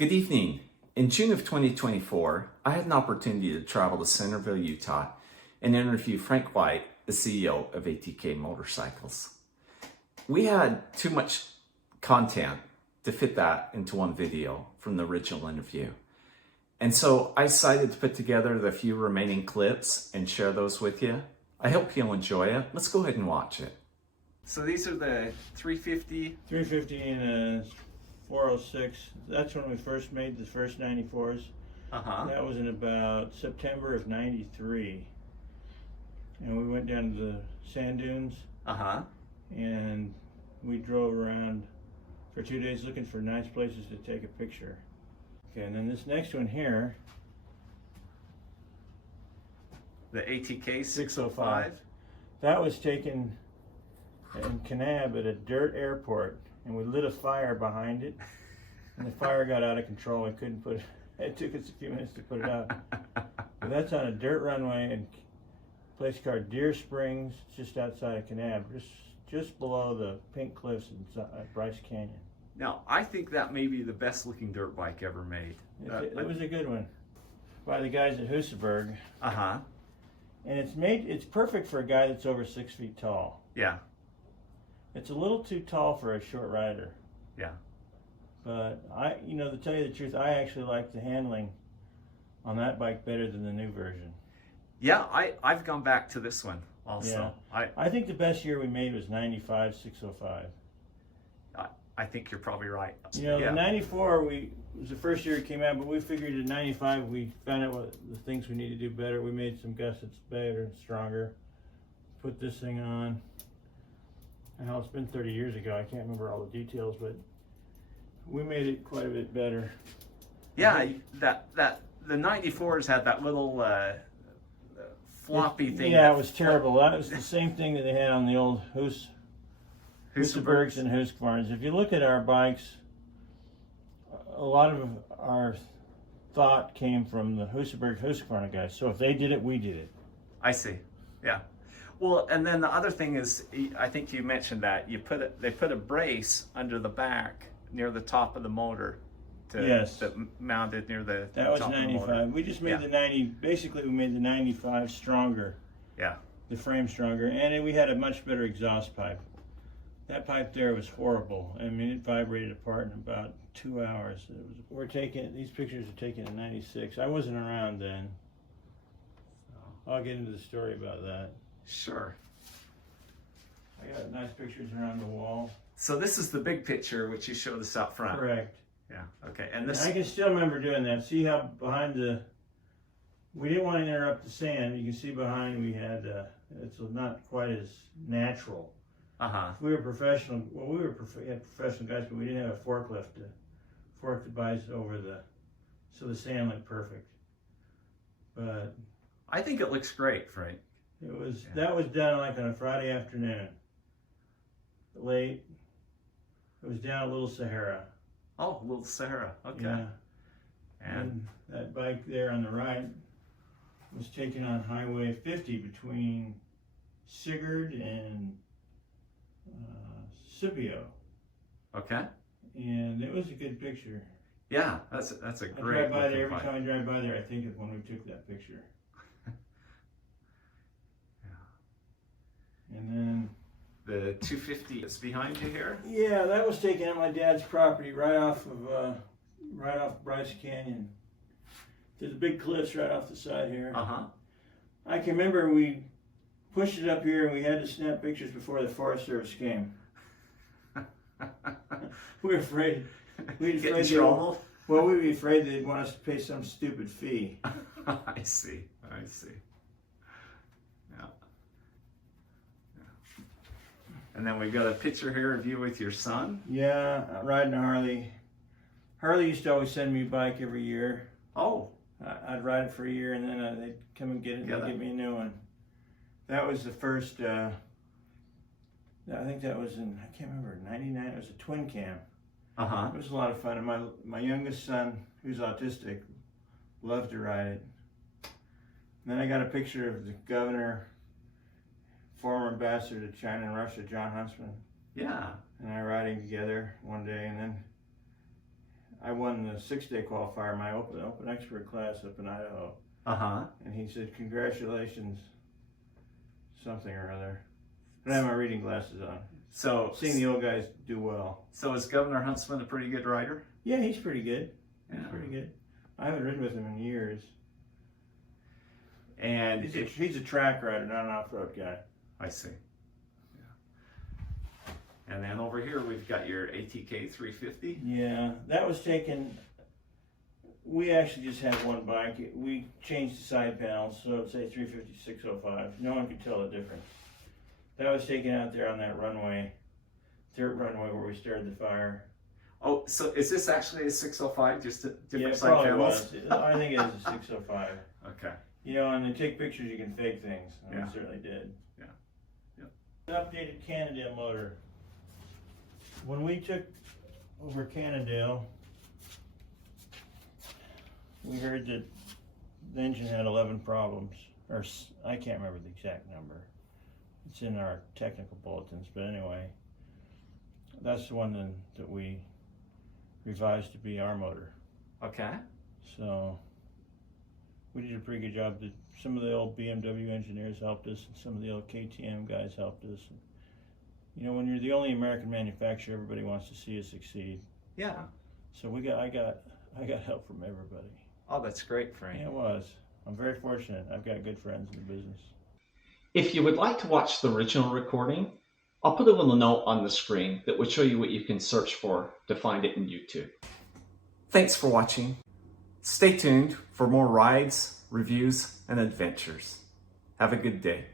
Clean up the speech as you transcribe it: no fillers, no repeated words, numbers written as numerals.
Good evening. In June of 2024, I had an opportunity to travel to Centerville, Utah and interview Frank White, the CEO of ATK Motorcycles. We had too much content to fit that into one video from the original interview. And so I decided to put together the few remaining clips and share those with you. I hope you'll enjoy it. Let's go ahead and watch it. So these are the 350. 350 and a 406. That's when we first made the first 94s. That was in about September of 93. And we went down to the sand dunes. And we drove around for 2 days looking for nice places to take a picture. Okay, and then this next one here, The ATK 605. that was taken in Cannondale at a dirt airport, and we lit a fire behind it, and the fire got out of control. We couldn't put it. It took us a few minutes to put it out. But that's on a dirt runway in a place called Deer Springs, just outside of Cannondale, just below the Pink Cliffs in Bryce Canyon. Now, I think that may be the best looking dirt bike ever made. It was a good one by the guys at Husaberg. And it's perfect for a guy that's over 6 feet tall. Yeah. It's a little too tall for a short rider. Yeah. But to tell you the truth, I actually like the handling on that bike better than the new version. Yeah, I've gone back to this one also. Yeah. I think the best year we made was 95 605. I think you're probably right. The 94 was the first year it came out, but we figured at 95 we found out what the things we need to do better. We made some gussets better and stronger. Put this thing on. Hell, it's been 30 years ago. I can't remember all the details, but we made it quite a bit better. Yeah, the 94s had that little floppy thing. Yeah, it was terrible. That was the same thing that they had on the old Husabergs and Husqvarnas. If you look at our bikes, a lot of our thought came from the Husqvarna guys. So if they did it, we did it. I see. Yeah. Well, and then the other thing is, I think you mentioned that they put a brace under the back near the top of the motor that mounted near the That was top 95. Of the motor. We just made the 90. Basically, we made the 95 stronger. Yeah. The frame stronger, and we had a much better exhaust pipe. That pipe there was horrible. I mean, it vibrated apart in about 2 hours. These pictures are taken in 96. I wasn't around then. I'll get into the story about that. Sure. I got nice pictures around the wall. So this is the big picture, which you showed us out front. Correct. Yeah. Okay. And this. I can still remember doing that. See how we didn't want to interrupt the sand. You can see behind we had. It's not quite as natural. If we were professional. Well, we had professional guys, but we didn't have a forklift to fork the bikes over so the sand looked perfect. But I think it looks great, Frank. It was that was done like on a Friday afternoon. Late. It was down a Little Sahara. Oh, Little Sahara. Okay. Yeah. And that bike there on the right was taken on Highway 50 between Sigurd and Scipio. Okay. And it was a good picture. Yeah, that's a great. I drive by there every time I drive by there. I think of when we took that picture. And then the 250 is behind you here. Yeah, that was taken at my dad's property, right off Bryce Canyon. There's big cliffs right off the side here. I can remember we pushed it up here and we had to snap pictures before the Forest Service came. We were afraid. We'd get in trouble. Well, we'd be afraid they'd want us to pay some stupid fee. I see. And then we've got a picture here of you with your son. Yeah, riding a Harley. Harley used to always send me a bike every year. Oh. I'd ride it for a year and then they'd come and get it and give me a new one. That was the first, I think that was in, I can't remember, 99. It was a twin cam. It was a lot of fun. And my youngest son, who's autistic, loved to ride it. And then I got a picture of the governor, former ambassador to China and Russia, John Huntsman. Yeah. And I riding together one day, and then I won the 6-day qualifier, my open expert class up in Idaho. And he said, congratulations, something or other. But I have my reading glasses on. So seeing the old guys do well. So is Governor Huntsman a pretty good rider? Yeah, he's pretty good. He's pretty good. I haven't ridden with him in years. And he's a track rider, not an off-road guy. I see. Yeah. And then over here we've got your ATK 350. Yeah, that was taken. We actually just had one bike. We changed the side panels, so it'd say 350 605. No one could tell the difference. That was taken out there on that runway, dirt runway where we started the fire. Oh, so is this actually a 605, just a different side probably panels? Was. I think it is a 605. Okay. You know, and they take pictures, you can fake things. And Yeah. we certainly did. Yeah. Updated Cannondale motor. When we took over Cannondale, we heard that the engine had 11 problems, or I can't remember the exact number. It's in our technical bulletins, but anyway, that's the one that we revised to be our motor. Okay. So we did a pretty good job. Some of the old BMW engineers helped us, and some of the old KTM guys helped us. And, you know, when you're the only American manufacturer, everybody wants to see us succeed. Yeah. So I got help from everybody. Oh, that's great, Frank. Yeah, it was. I'm very fortunate. I've got good friends in the business. If you would like to watch the original recording, I'll put a little note on the screen that will show you what you can search for to find it in YouTube. Thanks for watching. Stay tuned for more rides, reviews, and adventures. Have a good day.